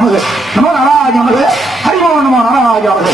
நமது நமோ நாராஜ நமது ஹரிமோ நமோ நாராஜ நமது.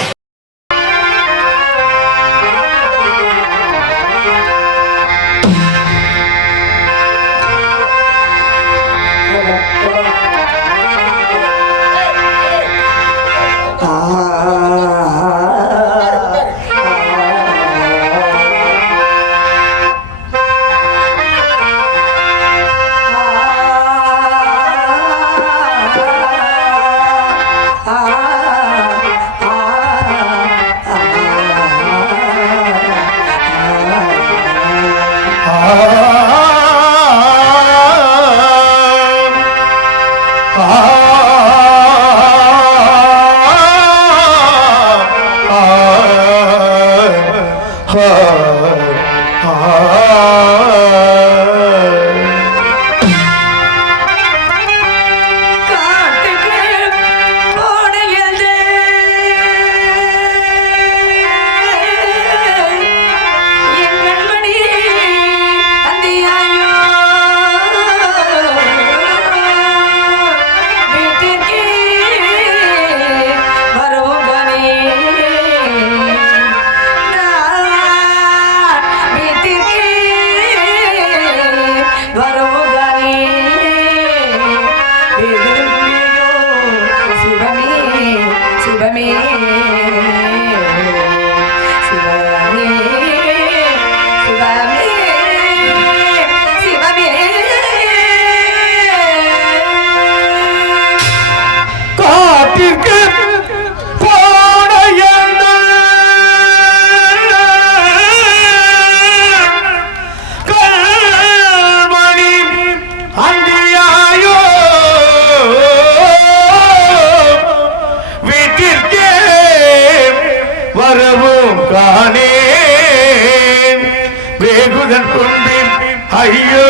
ஐயோ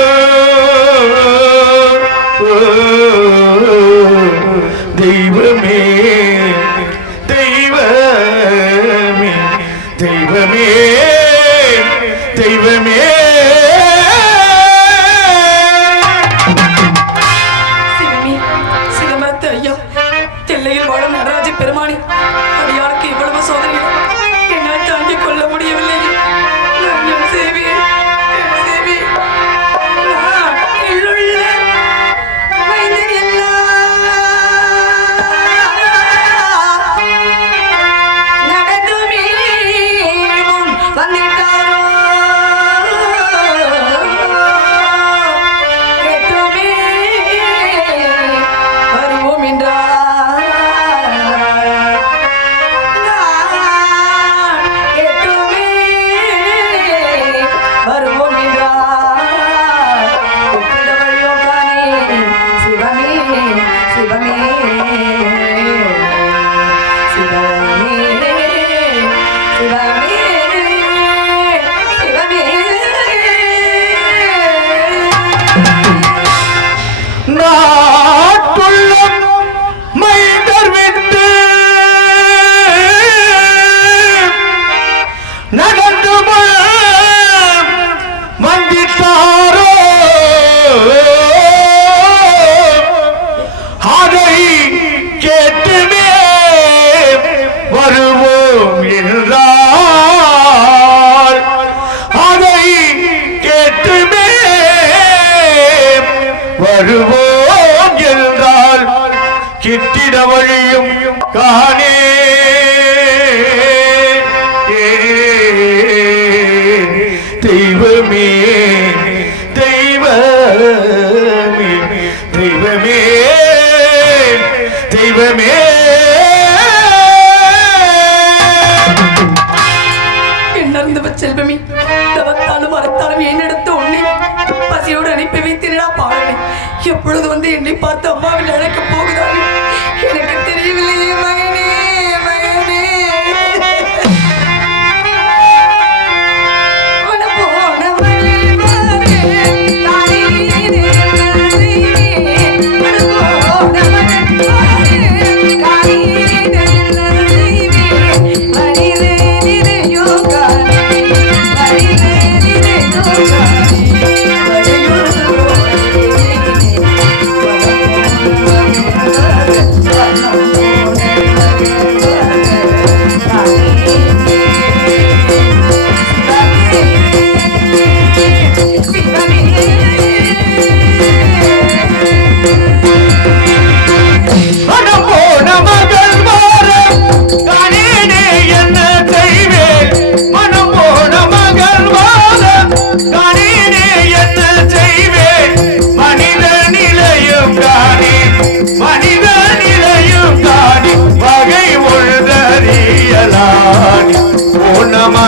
தெய்வமே தெய்வமே தெய்வமே தெய்வமே. சிதம்பரத்து ஐயா, தில்லையில் வாழும் நடராஜ பெருமானி, அடியாளுக்கு இவ்வளவு சோதனைகள் என்னால் தாங்கிக் கொள்ள முடியவில்லை. வருவோம் என்றால் கிட்டிட வழியும் காணே. தெய்வமே தெய்வமே தெய்வமே தெய்வமே. என்னர்ந்தவ செல்வமே, தவத்தாலும் மரத்தாலும் என்னிடத்து உன்னை பசியோடு அனுப்பி வைத்தினா பாடனே. எப்பொழுது வந்து என்னை பார்த்து அம்மாவில் அழைக்க போகிறாள் எனக்கு தெரியவில்லையே. மகனே மகனே,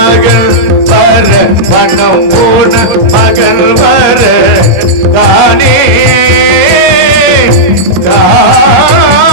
மகள் வர வண்ணம் போன மகள் வர காணே காணே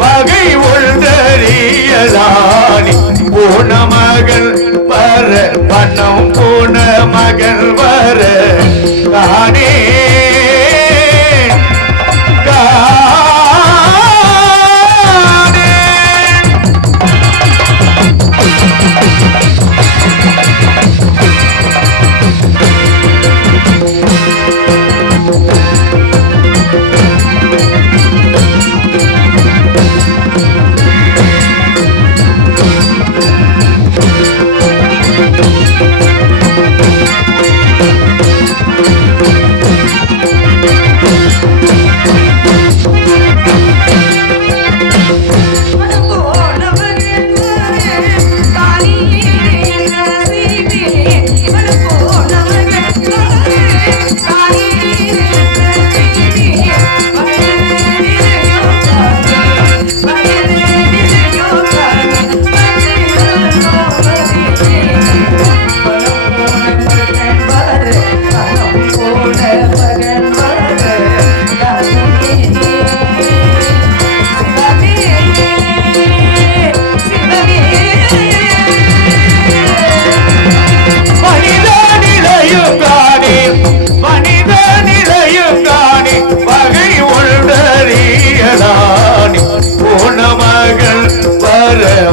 வகை உள்தறியலானி போன மகள் வர வண்ணம் போன மகள் வர காணே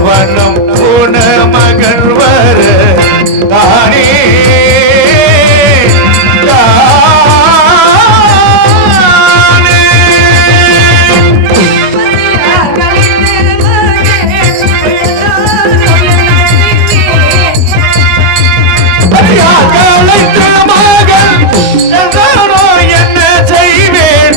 வண்ணம் போன மகள் வர தானே என்ன செய்வேன்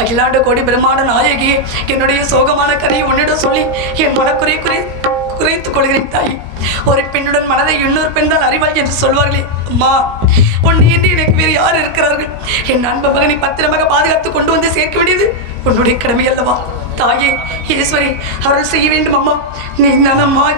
அகிலாண்ட கோடி பிரம்மாண்ட நாயகி என்னுடைய சோகமான கதையை உன்னிடம் சொல்லி என் மனக்குறை குறைத்துக் கொள்கிறேன் தாய். ஒரு பெண்ணுடன் மனதை இன்னொரு பெண் தான் அறிவாள் என்று சொல்வார்களே அம்மா, உன் என்று எனக்கு வேறு யார் இருக்கிறார்கள்? என் அன்பு மகனை பத்திரமாக பாதுகாத்து கொண்டு வந்து சேர்க்க வேண்டியது உன்னுடைய கடமை அல்லவா? தாயே ஈஸ்வரி அருள் செய்ய வேண்டும் அம்மா. நீ நலமா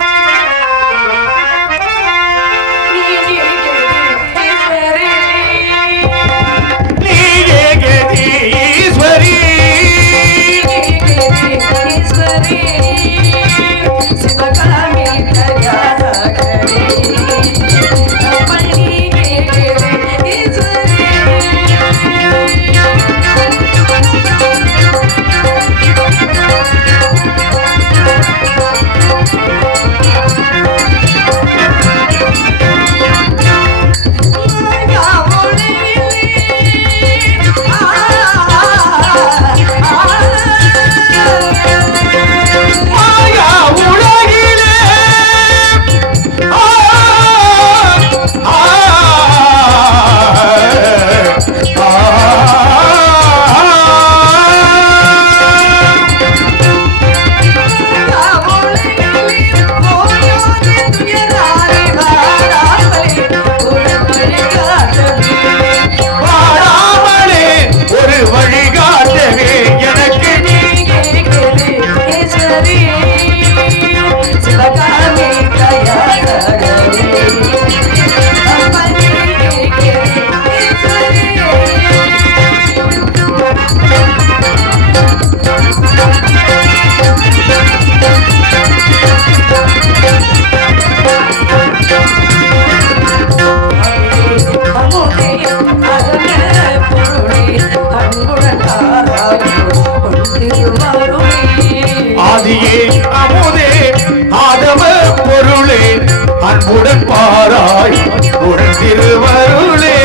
திருவருளே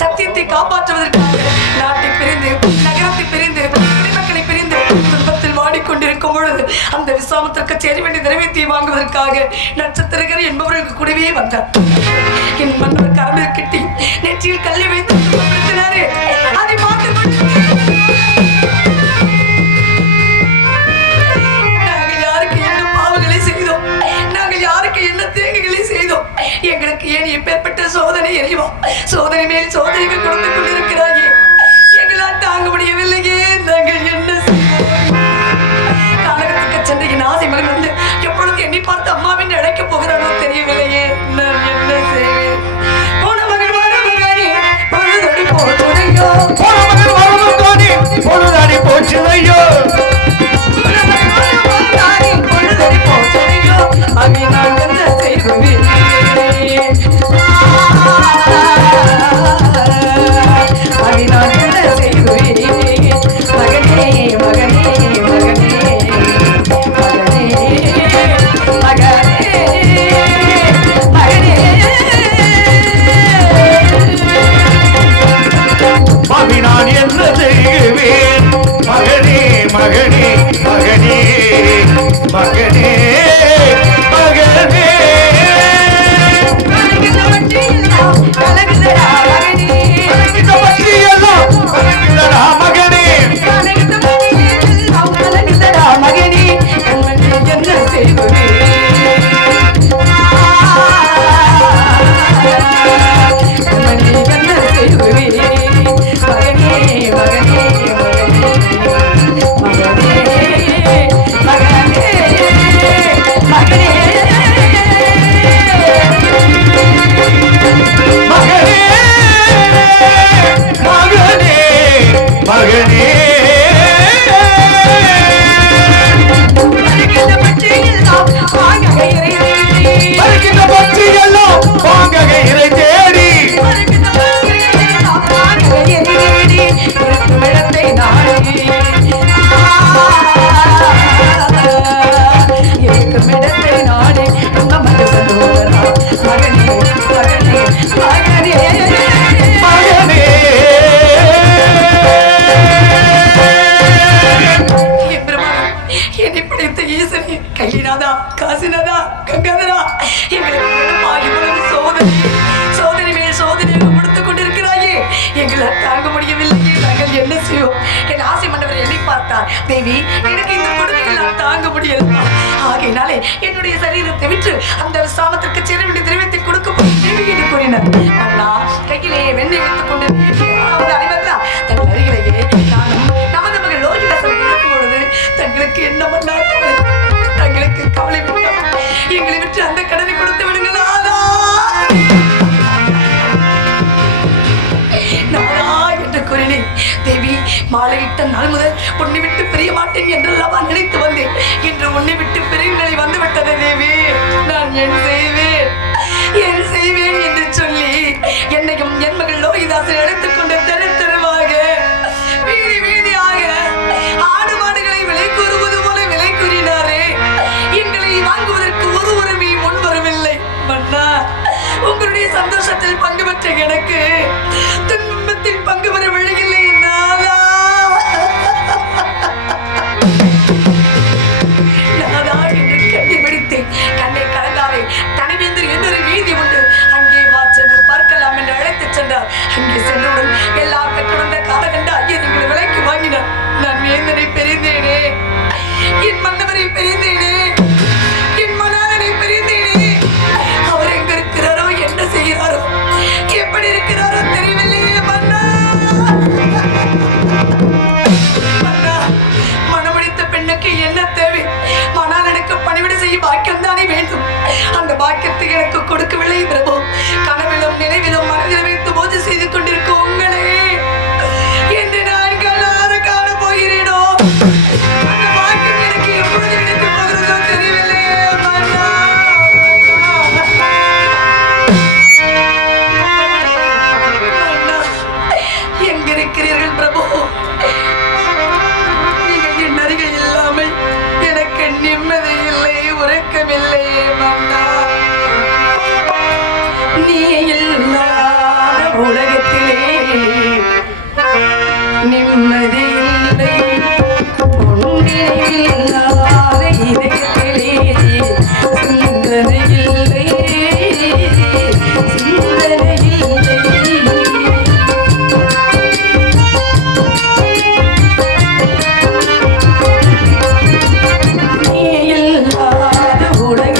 சத்தியத்தை காப்பாற்றுவதற்காக நாட்டை பிரிந்து நகரத்தை பிரிந்து குடிமக்களை பிரிந்து துன்பத்தில் வாடிக்கொண்டிருக்கும் பொழுது அந்த விசாமத்திற்கு சேர வேண்டிய திரவியத்தை வாங்குவதற்காக நட்சத்திரகர் என்பவர்களுக்கு கூடவே வந்தார். என் மன்னவர் கரம்பில் கட்டி நெற்றியில் கல்வி வைத்து துன்பப்படுத்தினாரே அதை மாற்றிக் நாங்கள் யாருக்கு என்ன பாவங்களை செய்தோம், நாங்கள் யாருக்கு என்ன தேவைகளை செய்தோம், எங்களுக்கு ஏன் எப்பேற்பட்ட சோதனை எறிவா சோதனை மேல் சோதனைகள் கொடுத்து கொண்டிருக்கிறாயே, எங்களால் தாங்க முடியவில்லையே, நாங்கள் என்ன செய்வோம்? காலகத்துக்கு சென்ற என் ஆசை மகன் வந்து எப்பொழுது என்னை பார்த்து அம்மாவின் அழைக்கப் போகிறானோ தெரியவில்லையே, நான் என்ன செய்வேன்? போன மகன் வர மகனே பொழுதடி போச்சுதையோ, போன மகன் வரமுத்தானே பொழுதடி போச்சுதையோ, பொழுதடி போச்சுதையோ, அவை நான் என்ன செய்வேன்? நான் என்ன செய்வேன்? மகனே மகனே மகனே மகனே மகனே காசினதா கங்காதரா எங்களுக்கு சோதனை மேல் சோதனை கொடுத்துக் கொண்டிருக்கிறாயே, எங்களால் தாங்க முடியவில்லையே, நாங்கள் என்ன செய்வோம்? என் ஆசை மன்னவர் என்னை பார்த்தார். தேவி, எனக்கு இந்த கொடுமைகள் நான் தாங்க முடியல, ஆகையினாலே என்னுடைய சரீரத்தை விற்று அந்த சாமத்திற்கு சேர வேண்டிய திரவியத்தை கொடுக்க தேவி என்று கூறினார். அண்ணா கையிலே வெண்ணெய் வைத்துக் கொண்டு அறிவதா தங்கள் அருகிலேயே நானும் நமது மகள் லோகிதாசன் இருக்கும் பொழுது தங்களுக்கு என்ன பண்ணா தங்களுக்கு கவலை வேண்டாம், எங்களை விட்டு அந்த கடனை கொடுத்து விடுங்களா என்று கூறினேன். தேவி, மாலையிட்ட நாள் முதல் உன்னை விட்டு பிரிய மாட்டேன் என்றெல்லாம் நினைத்து வந்தேன். இன்று உன்னை விட்டு பிரிவுகளை வந்து விட்டது தேவி. நான் என் செய்வேன் என்று சொல்லி என்னையும் என் மகள் லோகிதாசை அழைத்துக் கொண்டு தெரு தெருவாக வீதி வீதியாக ஆடு மாடுகளை விலை கூறுவது போல விலை கூறி பெற்ற எனக்கு துன்பத்தில் பங்கு பெற வழியில்லை நாதா. நாதா என்று கண்ணை பிடித்தேன். கண்ணை கலந்தாவே தனிவேந்தர் இன்னொரு வீதி உண்டு, அங்கே வா சென்று பார்க்கலாம் என்று அழைத்துச் சென்றார். அங்கே சென்றவுடன் எல்லாம் பெற்றுணர்ந்த காலகண்ட ஐயர் எங்களை விலைக்கு வாங்கினார். நான் வேந்தனை பெரிந்தேனே, என் மன்னவரை பெரிந்தேனே, என் மணாளனை பெரிந்தேனே. அவர் எங்க இருக்கிறாரோ, என்ன செய்கிறாரோ, எப்படி இருக்கிறாரோ தெரியவில்லையே மன்னா. மன்னா, மனமுடித்த பெண்ணுக்கு என்ன தேவை? மணாளனுக்கு பணிவிடை செய்ய பாக்கியம் தானே வேண்டும். அந்த பாக்கியத்தை எனக்கு கொடுக்கவில்லை பிரபு. கனவிலும் நினைவிலும் மனதில் வைத்து பூஜை செய்து கொண்டிருக்கும் உங்களே என்று நான் கண்ணார காண போகிறேனோ, அந்த பாக்கியம் எனக்கு எப்பொழுது கிடைக்க போகிறதோ தெரியவில்லையே மன்னா. மன்னா, எங்க இருக்கிறீர்கள் பிரபு? நீங்கள் என் அருகில் இல்லாமல் எனக்கு நிம்மதி இல்லை, உறக்கமில்லையே மன்னா. நீ இல்லாத உலகத்திலே நிம்மதி இல்லை, ஒன்றில்லாத இதயத்திலே சிந்தனை இல்லை, சிந்தனை இல்லை. நீ இல்லாத உலகத்திலே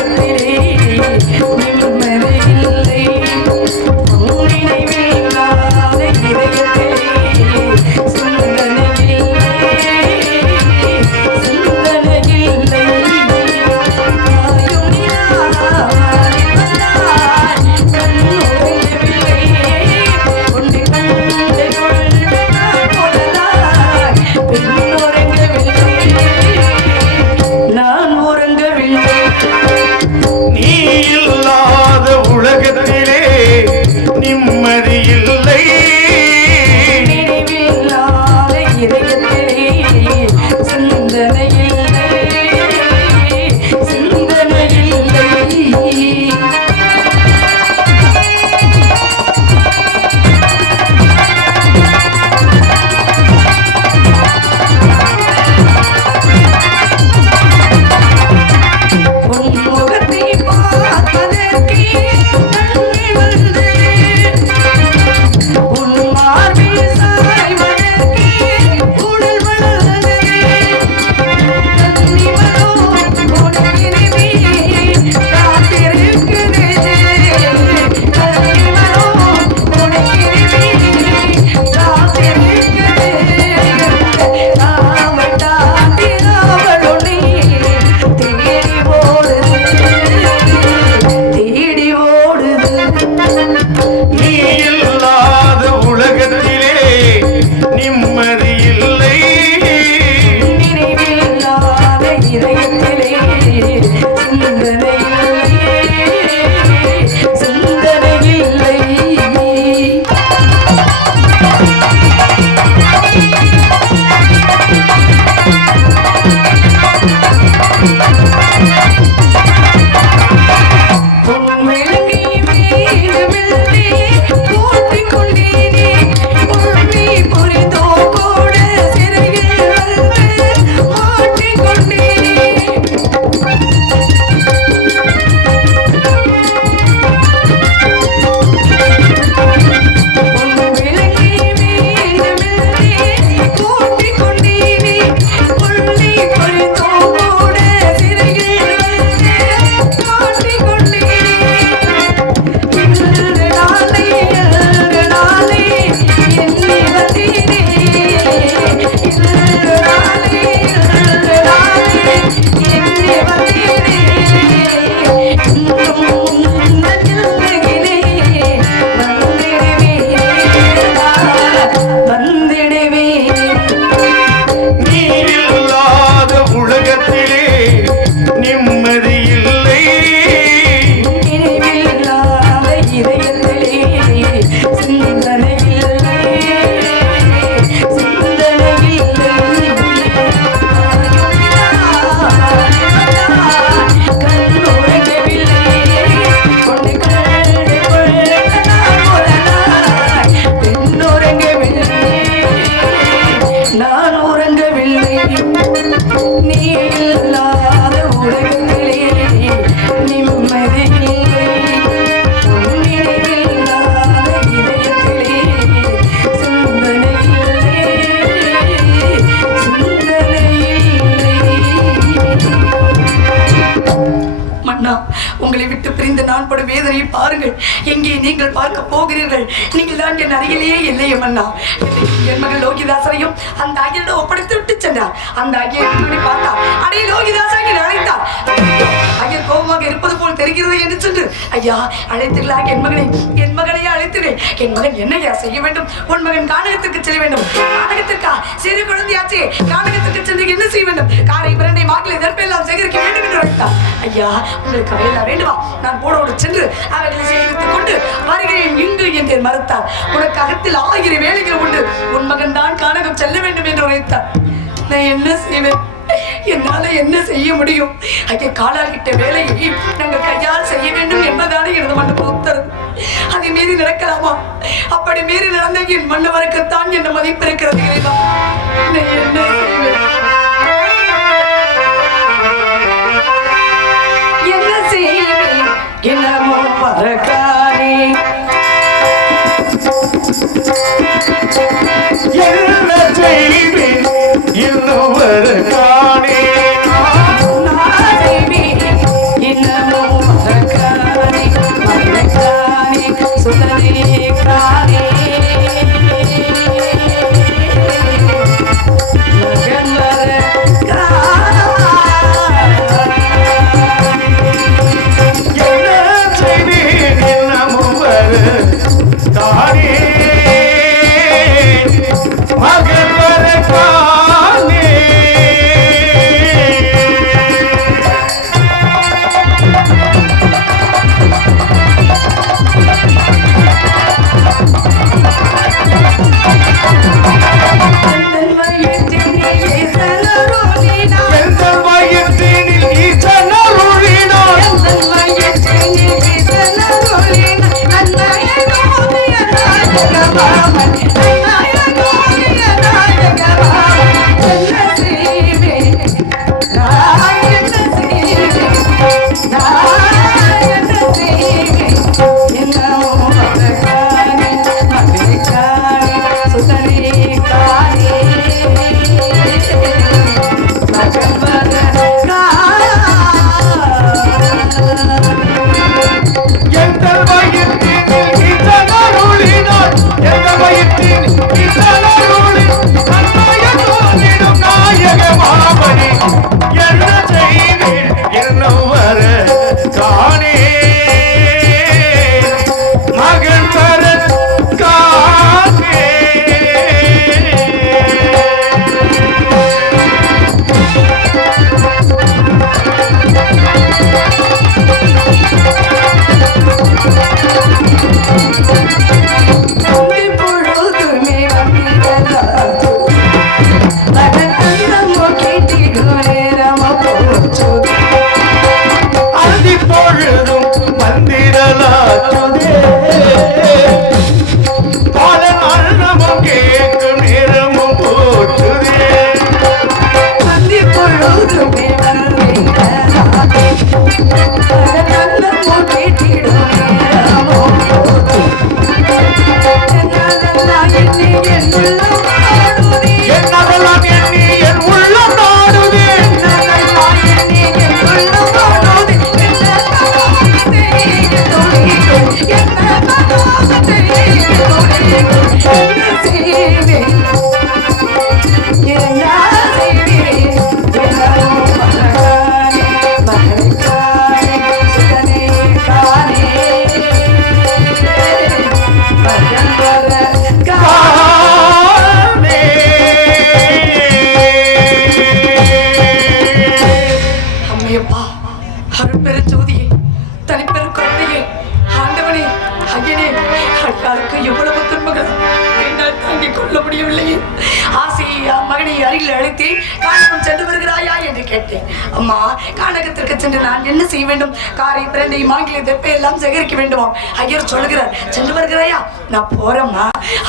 உங்களை விட்டு பிரிந்து நான் படும் வேதனையை பாருங்கள். எங்கே நீங்கள் பார்க்க போகிறீர்கள்? நீங்கள் தான் என் அருகிலேயே இல்லையே மன்னா. என் மகன் லோகிதாசரையும் அந்த ஐயரிடம் ஒப்படைத்து விட்டு சென்றார். அந்த ஐயரை பார்த்தார். அடே லோகிதாசரை அழைத்தார். ஐயர் கோபமாக இருப்பது போல் தெரிகிறது என்று சென்று, ஐயா அழைத்தீர்களா என் மகனை அழைத்தீர்கள். என் மகன் என்னையா செய்ய வேண்டும்? உன் மகன் கானகத்திற்கு செல்ல வேண்டும். கானகத்திற்கா? சிறு குழந்தையாச்சே, கானகத்திற்கு சென்று என்ன செய்ய வேண்டும்? காரை பிரண்டை மாக்கில் எதற்பெல்லாம் சேகரிக்க வேண்டும் என்று அழைத்தார். ஐயா உங்களுக்கு அவையெல்லாம் வேண்டுமா? நான் போடோடு சென்று அவைகளை சேகரித்துக் கொண்டு வருகிறேன் இங்கு என்று மறுத்தார். உனக்கு அகத்தில் 1000 வேலைகள் உண்டு. உன் மகன் தான் கானகம் செல்ல வேண்டும் என்று உரைத்தார். நான் என்ன செய்வேன்? என்னால என்ன செய்ய முடியும்? ஐயா காலாகிட்ட வேலையை நாங்கள் கையால் செய்ய வேண்டும் என்பதான எனது மண்டபம் உத்தரவு. அதை மீறி நடக்கலாமா? அப்படி மீறி நடந்த என் மன்னவருக்குத்தான் என்ன மதிப்பு இருக்கிறது. இறைவா நான் என்ன செய்வேன்? என்ன செய்வேன்? என்னமோ பறக்காரே என்ன செய்வேன் இன்னொரு காணே அம்மா கானகத்திற்கு சென்று நான் என்ன செய்ய வேண்டும்? காரை பிரண்டை மாங்கிலை தெப்பை எல்லாம் சேகரிக்க வேண்டுமா? ஐயர் சொல்லுகிறார். சென்று வருகிறாயா? நான் போறேம்மா.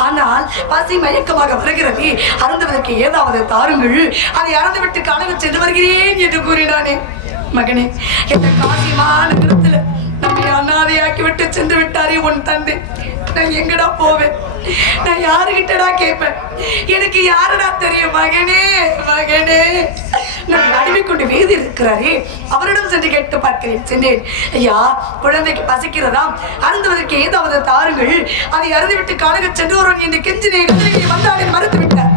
ஆனால் பசி மயக்கமாக வருகிறது. அருந்துவதற்கு ஏதாவது தாருங்கள். அதை அறந்துவிட்டு கானகம் சென்று வருகிறேன் என்று கூறினானே. மகனே, இந்த காசிமான நிலத்தில் நம்மை அனாதையாக்கி விட்டு சென்று விட்டாரே உன் தந்தை. நான் எங்கடா போவேன்? நான் யாருகிட்டடா கேட்பேன்? எனக்கு யாரடா தெரியும்? மகனே மகனே, நான் அடிமை கொண்டு வேதி இருக்கிறாரே, அவரிடம் சென்று கேட்டு பார்க்கிறேன். சென்றேன். ஐயா, குழந்தைக்கு பசிக்கிறதாம், அருந்துவதற்கு ஏதாவது தாருங்கள், அதை அருந்துவிட்டு காணக சென்று ஒருவன் இந்த கெஞ்சினை வந்தாலே மறுத்து விட்டார்.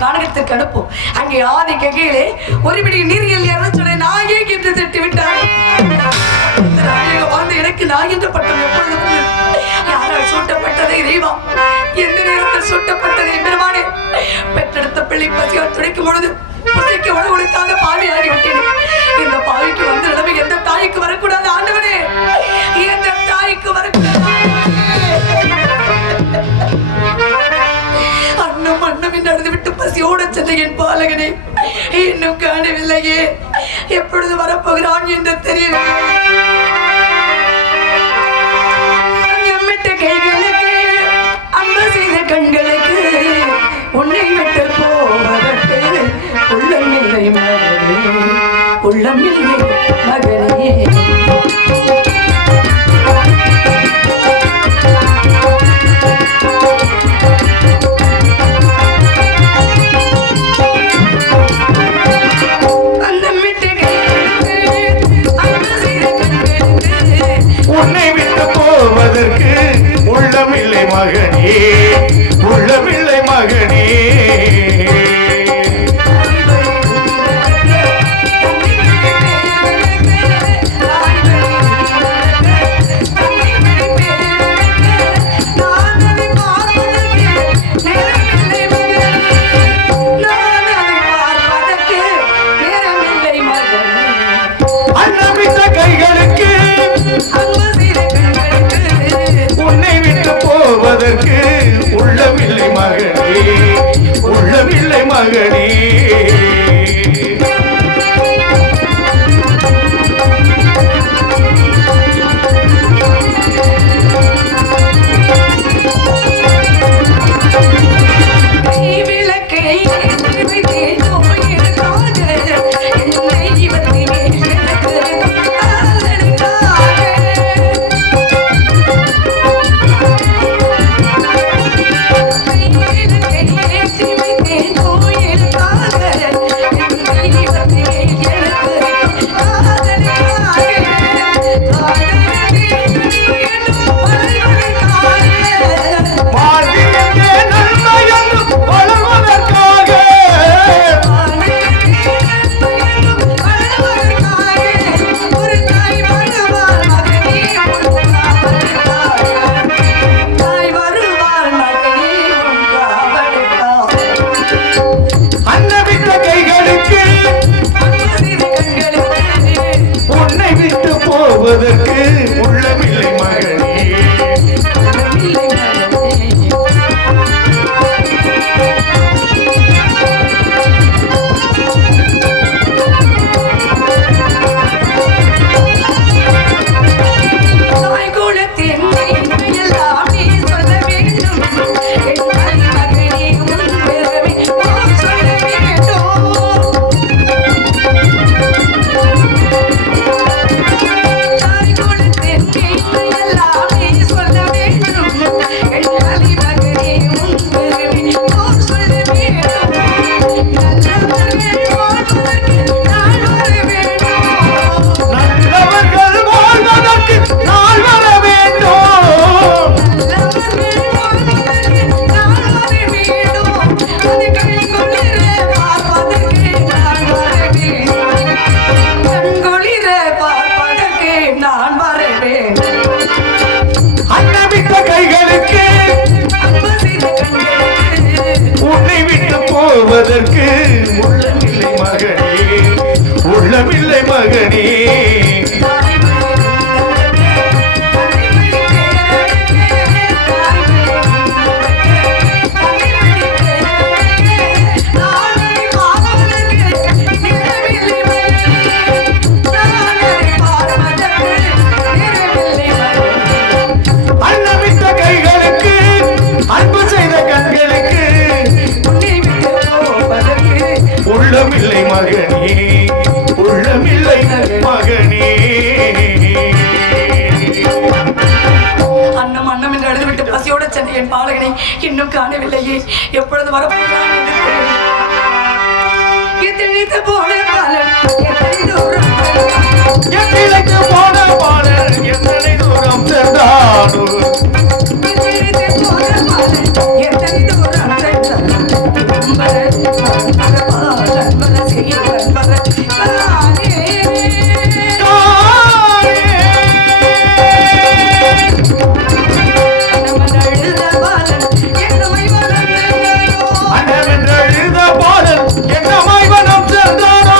காணகத்திற்கு அனுப்பும். அங்கே ஆதி ககையிலே ஒரு பிடி நீரியல் இறந்து சொன்ன நாயே என்று திட்டு விட்டார். வாழ்ந்த எனக்கு நாய் என்ற பட்டம் எப்பொழுது யாரால் சூட்டப்பட்டதை இறைவா? எந்த நேரத்தில் சூட்டப்பட்டதை பெருமானே? பெற்றெடுத்த பிள்ளை பசியால் துடைக்கும் பொழுது பசிக்கு உணவு கொடுக்காத பாவி ஆகிவிட்டேன். இந்த பாவிக்கு வந்த நிலைமை எந்த தாய்க்கு வரக்கூடாது ஆண்டவனே, எந்த தாய்க்கு வரக்கூடாது. அண்ணம் அண்ணம் நடந்து விட்டு பசியோட சென்ற என் பாலகனை இன்னும் காணவில்லையே. எப்பொழுது வரப்போகிறான் என்று தெரியவில்லை. கைகளுக்கு அன்பு செய்த கண்களுக்கு உன்னை விட்டு போவதற்கு உள்ளமில்லை மகனே, உள்ளமில்லை மகனே. உன்னை விட்டு போவதற்கு உள்ளமில்லை மகனே, உள்ளமில்லை மகனே. அன்னமிட்ட கைகளுக்கு உன்னை விட்டு போவதற்கு உள்ளமில்லை மகனே, உள்ளமில்லை மகனே. போவதற்கு உள்ளமில்லை மகனே. I என் பாலகனை இன்னும் காணவில்லையே, எப்பொழுது வரப்போகிறான் என்று தெரியவில்லை. எத்தனைத்து போன பாலன் எத்தனை தூரம் எத்திலைக்கு போன பாலர் எத்தனை தூரம் சென்றானோ எத்தனைத்து போன பாலன் எத்தனை தூரம் சென்றான் அண்ணவென்றெழுத பாலன் என்னமாய் வனம் சென்றானோ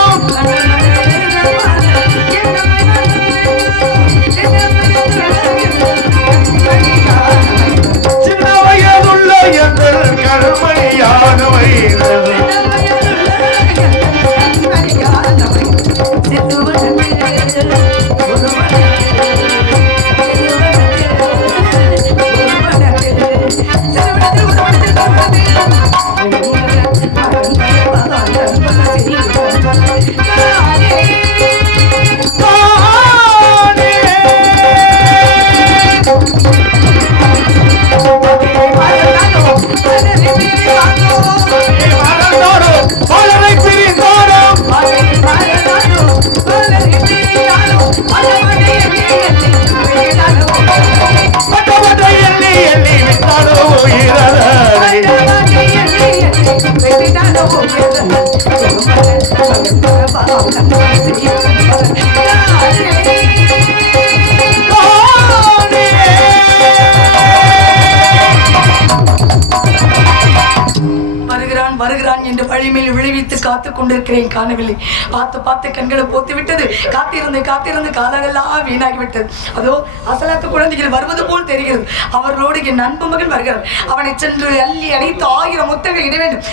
சின்ன வயதுள்ள எங்கள் கருமணியான வயது பாலனை பிரிந்தாரோ பட்டவட்டை எண்ணி எண்ணி விட்டாரோ உயிரதை வருகிறான் வருகிறான் என்று வழிமேல் விளைவித்து காத்துக் கொண்டிருக்கிறேன், காணவில்லை. பார்த்து பார்த்து கண்களை போத்து விட்டது. காத்திருந்து காத்திருந்து காலமெல்லாம் வீணாகிவிட்டது. அதோ அசலாத்து குழந்தைகள் வருவது போல் தெரிகிறது. அவர்களோடு என் அன்பு மகன் வருகிறார். அவனை சென்று அள்ளி அணைத்து 1000 முத்தங்கள் இட வேண்டும்.